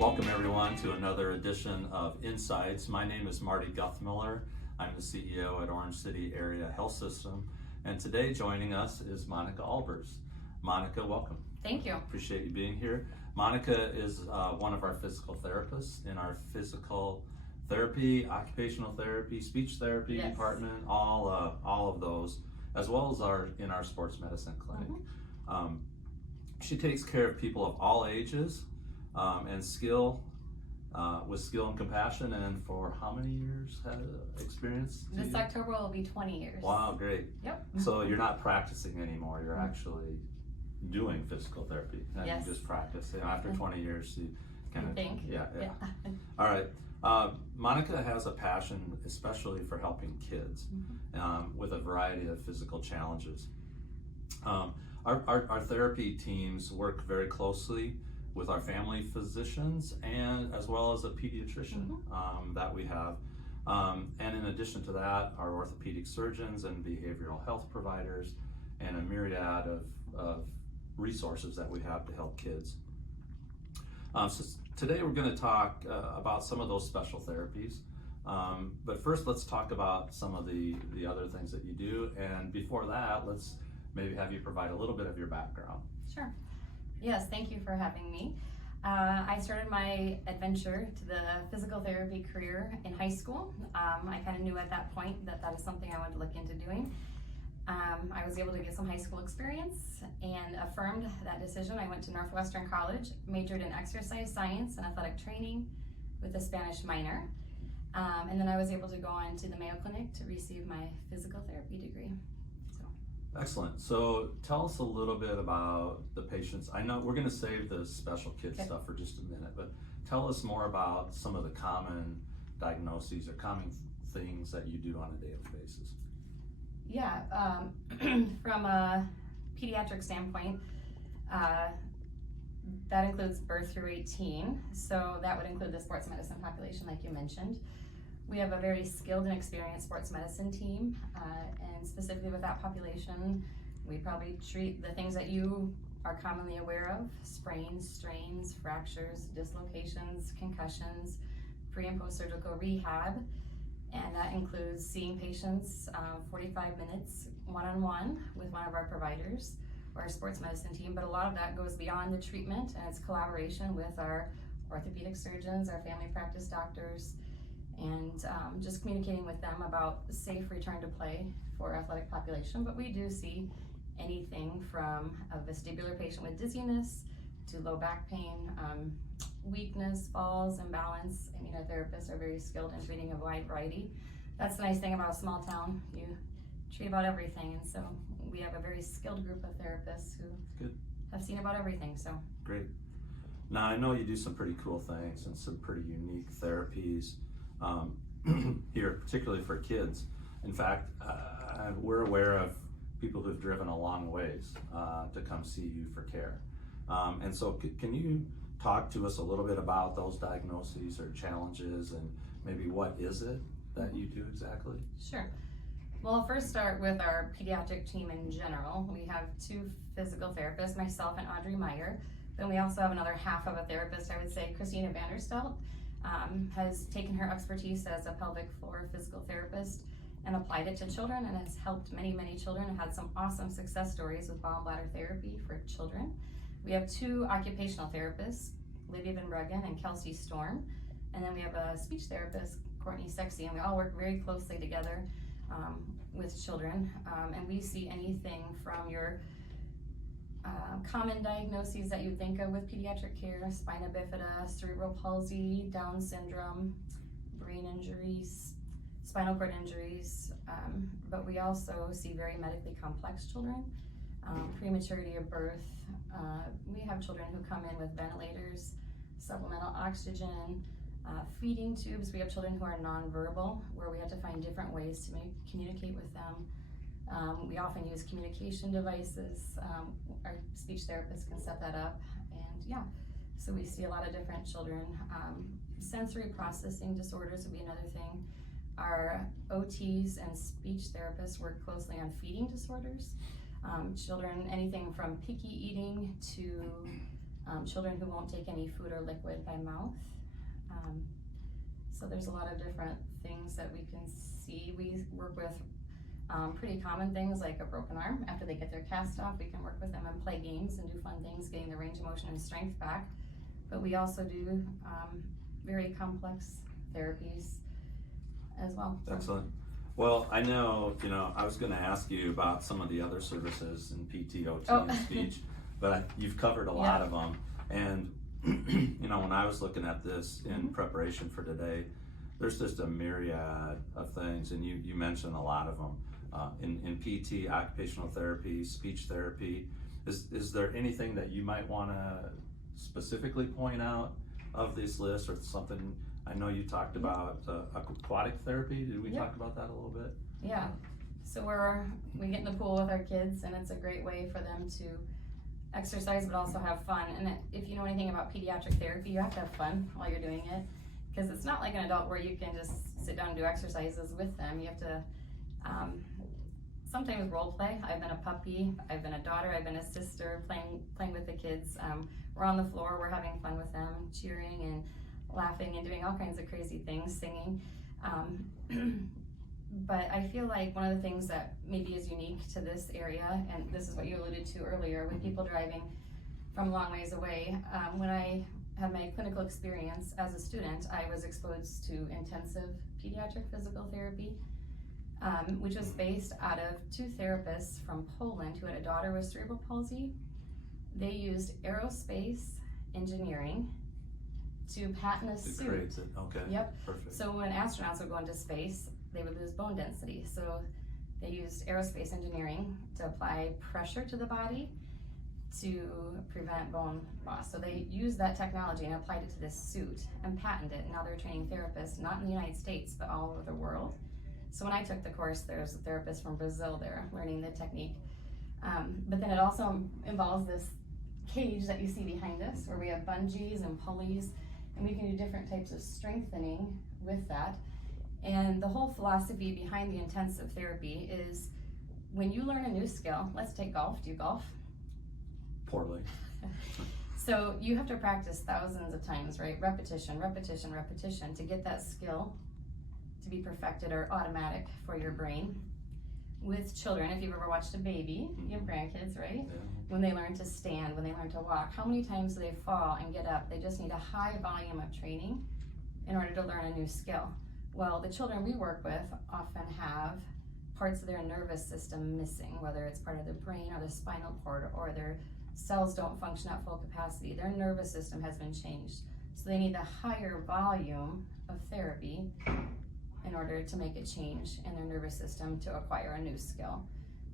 Welcome everyone to another edition of Insights. My name is Marty Guthmiller. I'm the CEO at Orange City Area Health System. And today joining us is Monica Aalbers. Monica, welcome. Thank you. Appreciate you being here. Monica is one of our physical therapists in our physical therapy, occupational therapy, speech therapy department, all of those, as well as in our sports medicine clinic. She takes care of people of all ages and with skill and compassion. And for how many years experience? This October will be 20 years. Wow, great. Yep. So you're not practicing anymore, you're actually doing physical therapy. And Yes. you just practice. And after 20 years, you kind of think. Yeah. All right. Monica has a passion, especially for helping kids with a variety of physical challenges. Our therapy teams work very closely with our family physicians and as well as a pediatrician that we have. And in addition to that, our orthopedic surgeons and behavioral health providers and a myriad of resources that we have to help kids. So today we're going to talk about some of those special therapies. But first let's talk about some of the other things that you do. And before that, let's maybe have you provide a little bit of your background. Sure. Yes, thank you for having me. I started my adventure to the physical therapy career in high school. I kind of knew at that point that is something I wanted to look into doing. I was able to get some high school experience and affirmed that decision. I went to Northwestern College, majored in exercise science and athletic training with a Spanish minor. And then I was able to go on to the Mayo Clinic to receive my physical therapy degree. Excellent. So tell us a little bit about the patients. I know we're going to save the special kids stuff for just a minute, but tell us more about some of the common diagnoses or common things that you do on a daily basis. Yeah, from a pediatric standpoint, that includes birth through 18. So that would include the sports medicine population like you mentioned. We have a very skilled and experienced sports medicine team, and specifically with that population, we probably treat the things that you are commonly aware of: sprains, strains, fractures, dislocations, concussions, pre and post-surgical rehab, and that includes seeing patients 45 minutes one-on-one with one of our providers or our sports medicine team, but a lot of that goes beyond the treatment, and it's collaboration with our orthopedic surgeons, our family practice doctors, and just communicating with them about safe return to play for athletic population. But we do see anything from a vestibular patient with dizziness to low back pain, weakness, falls, imbalance. I mean, our therapists are very skilled in treating a wide variety. That's the nice thing about a small town. You treat about everything, and so we have a very skilled group of therapists who have seen about everything. So great. Now I know you do some pretty cool things and some pretty unique therapies here, particularly for kids. In fact, we're aware of people who've driven a long ways to come see you for care. And so can you talk to us a little bit about those diagnoses or challenges, and maybe what is it that you do exactly? Sure. Well, I'll first start with our pediatric team in general. We have two physical therapists, myself and Audrey Meyer. Then we also have another half of a therapist, I would say, Christina Vanderstelt. Has taken her expertise as a pelvic floor physical therapist and applied it to children, and has helped many, many children, and had some awesome success stories with bowel and bladder therapy for children. We have two occupational therapists, Lydia Van Bruggen and Kelsey Storm, and then we have a speech therapist, Courtney Sexy, and we all work very closely together with children, and we see anything from your common diagnoses that you think of with pediatric care: spina bifida, cerebral palsy, Down syndrome, brain injuries, spinal cord injuries, but we also see very medically complex children, prematurity of birth. We have children who come in with ventilators, supplemental oxygen, feeding tubes. We have children who are nonverbal, where we have to find different ways to communicate with them. We often use communication devices. Our speech therapists can set that up, and yeah, so we see a lot of different children. Sensory processing disorders would be another thing. Our OTs and speech therapists work closely on feeding disorders. Children, anything from picky eating to children who won't take any food or liquid by mouth. So there's a lot of different things that we can see. We work with pretty common things like a broken arm. After they get their cast off, we can work with them and play games and do fun things, getting the range of motion and strength back. But we also do very complex therapies as well. Excellent. Well, I know, I was going to ask you about some of the other services in PT, OT, and speech, but you've covered a lot of them. And, when I was looking at this in preparation for today, there's just a myriad of things, and you mentioned a lot of them. In PT, occupational therapy, speech therapy, is there anything that you might want to specifically point out of this list, or something? I know you talked about aquatic therapy. Did we talk about that a little bit? Yeah. So we get in the pool with our kids, and it's a great way for them to exercise but also have fun. And if you know anything about pediatric therapy, you have to have fun while you're doing it, because it's not like an adult where you can just sit down and do exercises with them. You have to sometimes role play. I've been a puppy, I've been a daughter, I've been a sister, playing with the kids. We're on the floor, we're having fun with them, cheering and laughing and doing all kinds of crazy things, singing. But I feel like one of the things that maybe is unique to this area, and this is what you alluded to earlier, with people driving from long ways away, when I had my clinical experience as a student, I was exposed to intensive pediatric physical therapy, which was based out of two therapists from Poland who had a daughter with cerebral palsy. They used aerospace engineering to patent a suit. Creates it. Okay. Yep. Perfect. So when astronauts would go into space, they would lose bone density. So they used aerospace engineering to apply pressure to the body to prevent bone loss. So they used that technology and applied it to this suit and patented it. Now they're training therapists, not in the United States, but all over the world. So when I took the course, there's a therapist from Brazil there learning the technique. But then it also involves this cage that you see behind us, where we have bungees and pulleys, and we can do different types of strengthening with that. And the whole philosophy behind the intensive therapy is, when you learn a new skill, let's take golf. Do you golf? Poorly. So you have to practice thousands of times, right? Repetition, repetition, repetition to get that skill to be perfected or automatic for your brain. With children, if you've ever watched a baby, you have grandkids, right? Yeah. When they learn to stand, when they learn to walk, how many times do they fall and get up? They just need a high volume of training in order to learn a new skill. Well, the children we work with often have parts of their nervous system missing, whether it's part of their brain or the spinal cord, or their cells don't function at full capacity. Their nervous system has been changed. So they need a higher volume of therapy in order to make a change in their nervous system to acquire a new skill.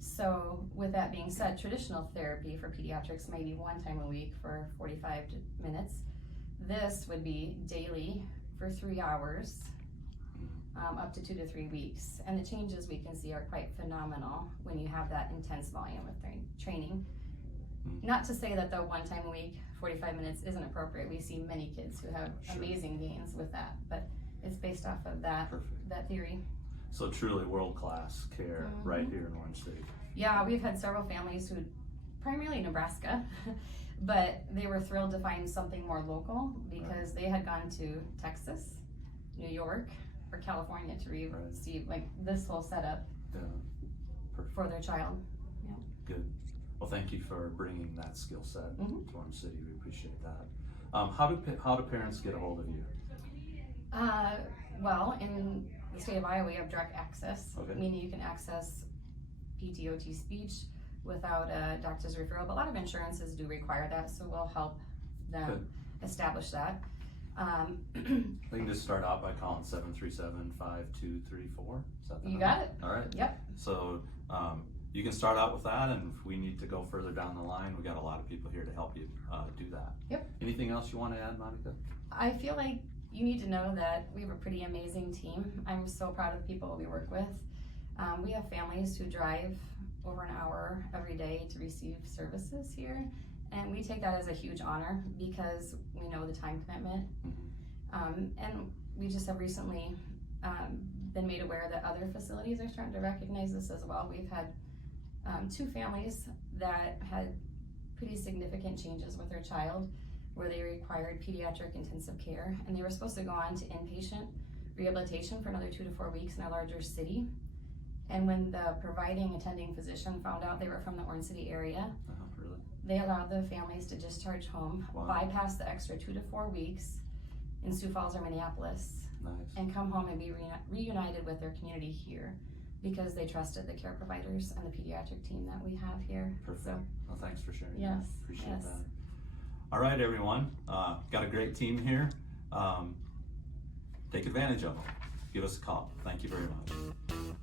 So with that being said, traditional therapy for pediatrics may be one time a week for 45 minutes. This would be daily for 3 hours, up to 2 to 3 weeks. And the changes we can see are quite phenomenal when you have that intense volume of training. Not to say that the one time a week, 45 minutes isn't appropriate. We see many kids who have amazing gains with that, but it's based off of that theory. So truly world-class care right here in Orange City. Yeah, we've had several families who, primarily Nebraska, but they were thrilled to find something more local, because they had gone to Texas, New York, or California to receive like this whole setup for their child. Yeah. Good. Well, thank you for bringing that skill set to Orange City. We appreciate that. How do parents get a hold of you? Well, in the state of Iowa, we have direct access, meaning you can access PTOT speech without a doctor's referral, but a lot of insurances do require that, so we'll help them establish that. They can just start out by calling 737-5234. Is that the You number? got it. All right. Yep. So you can start out with that, and if we need to go further down the line, we got a lot of people here to help you do that. Yep. Anything else you want to add, Monica? I feel like you need to know that we have a pretty amazing team. I'm so proud of the people we work with. We have families who drive over an hour every day to receive services here, and we take that as a huge honor because we know the time commitment. And we just have recently been made aware that other facilities are starting to recognize this as well. We've had 2 families that had pretty significant changes with their child, where they required pediatric intensive care, and they were supposed to go on to inpatient rehabilitation for another 2 to 4 weeks in a larger city. And when the providing attending physician found out they were from the Orange City area, Really? they allowed the families to discharge home, Wow. bypass the extra 2 to 4 weeks in Sioux Falls or Minneapolis, Nice. and come home and be reunited with their community here because they trusted the care providers and the pediatric team that we have here. Perfect. So, Well, thanks for sharing. yes, That. Appreciate yes. that. All right, everyone. Got a great team here. Take advantage of them. Give us a call. Thank you very much.